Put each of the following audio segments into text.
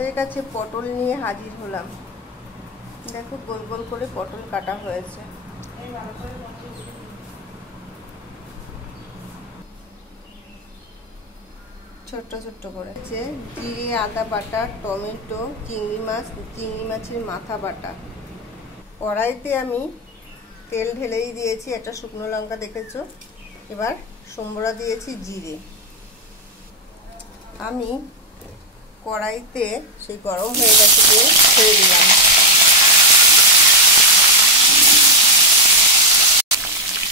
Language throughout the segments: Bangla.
তোমাদের কাছে পটল নিয়ে হাজির হলাম। দেখো গোল গোল করে পটল কাটা হয়েছে। ছোট্ট ছোট্ট করে জিরে, আদা বাটা, টমেটো, চিংড়ি মাছের মাথা বাটা। কড়াইতে আমি তেল ঢেলেই দিয়েছি, একটা শুকনো লঙ্কা দেখেছো। এবার সম্বরা দিয়েছি জিরে। আমি কড়াইতে সেই গরম হয়ে গেছে দিয়ে ছেড়ে দিলাম।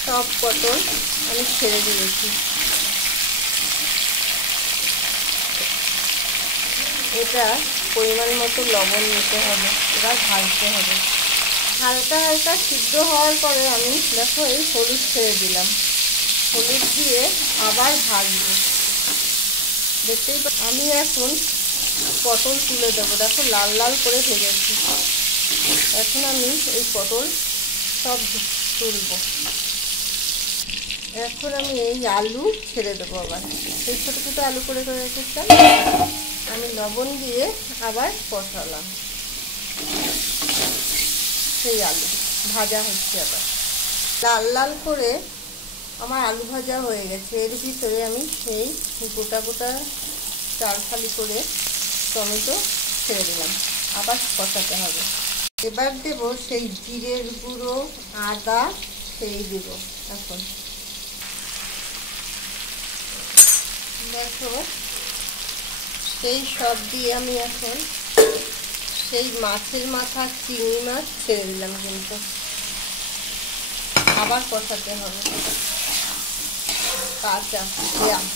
সব পটল আমি ছেড়ে দিয়েছি। এটা পরিমাণ মতো লবণ নিতে হবে, এবার ভাজতে হবে। হালকা হালকা সিদ্ধ হওয়ার পরে আমি দেখো এই হলুদ ছেড়ে দিলাম। হলুদ দিয়ে আবার ভাজবো। দেখতেই আমি এখন পটল তুলে দেবো। দেখো লাল লাল করে ভেজেছি। এখন আমি এই পটল সব তুলব। এখন আমি এই আলু ছেড়ে দেবো। আবার সেই ছোটো ছোটো আলু করে রেখেছিলাম, আমি লবণ দিয়ে আবার কষালাম। সেই আলু ভাজা হচ্ছে। আবার লাল লাল করে আমার আলু ভাজা হয়ে গেছে। এর ভিতরে আমি সেই গোটা গোটা 4 ফালি করে টমেটো ছেড়ে দিলাম। আবার কষাতে হবে। এবার দেব সেই জিরের গুঁড়ো, আদা সেই দেব। এখন দেখো সেই সব দিয়ে আমি এখন সেই মাছের মাথা, চিংড়ি মাছ ছেড়ে দিলাম। কিন্তু আবার কষাতে হবে। কাঁচা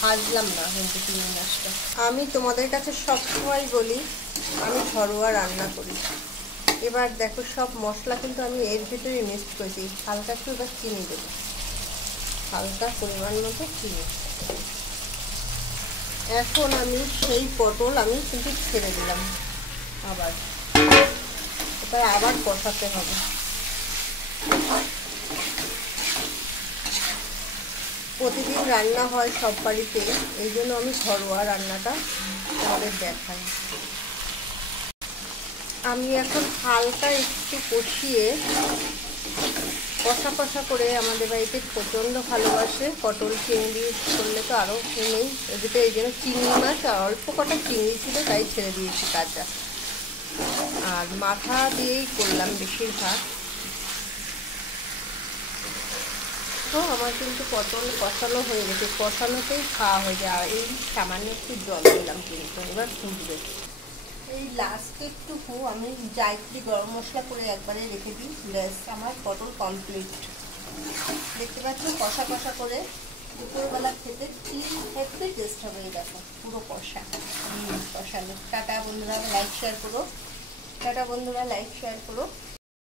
ভাজলাম না কিন্তু চিংড়ি মাছটা। আমি তোমাদের কাছে সবসময় বলি আমি ঘরোয়া রান্না করি। এবার দেখো সব মশলা কিন্তু আমি এর ভিতরে মিক্স করেছি। হালকা একটু এবার চিনি দেবো, হালকা পরিমাণ মতো চিনি। এখন আমি সেই পটল আমি কিন্তু ছেড়ে দিলাম। আবার এবার আবার কষাতে হবে। প্রতিদিন রান্না হয় সব বাড়িতে, এই জন্য আমি ঘরোয়া রান্নাটা তোমাদের দেখাই। আমি এখন হালকা একটু কষিয়ে কষা কষা করে, আমাদের বাড়িতে প্রচণ্ড ভালোবাসে পটল চিংড়ি করলে তো আরও নেই। এদিকে এই জন্য চিংড়ি মাছ আর অল্প কটা চিংড়ি ছিল তাই ছেড়ে দিয়েছি কাঁচা। আর মাথা দিয়েই করলাম বেশিরভাগ। তো আমার কিন্তু পটল কষানো হয়ে গেছে, কষানোতেই খাওয়া হয়ে যায়। আর এই সামান্য একটু জল দিলাম কিন্তু, এবার ফুটবে। এই লাস্টে একটুকু আমি জায়ত্রী গরম মশলা করে একবারে রেখে দিই। ব্যাস আমার পটল কমপ্লিট। দেখতে পাচ্ছি কষা কষা করে দুপুরবেলা খেতে কি হেভি টেস্ট হবে। এই দেখো পুরো কষানো। টাটা বন্ধুরা, লাইক শেয়ার করো। টাটা বন্ধুরা, লাইক শেয়ার করো।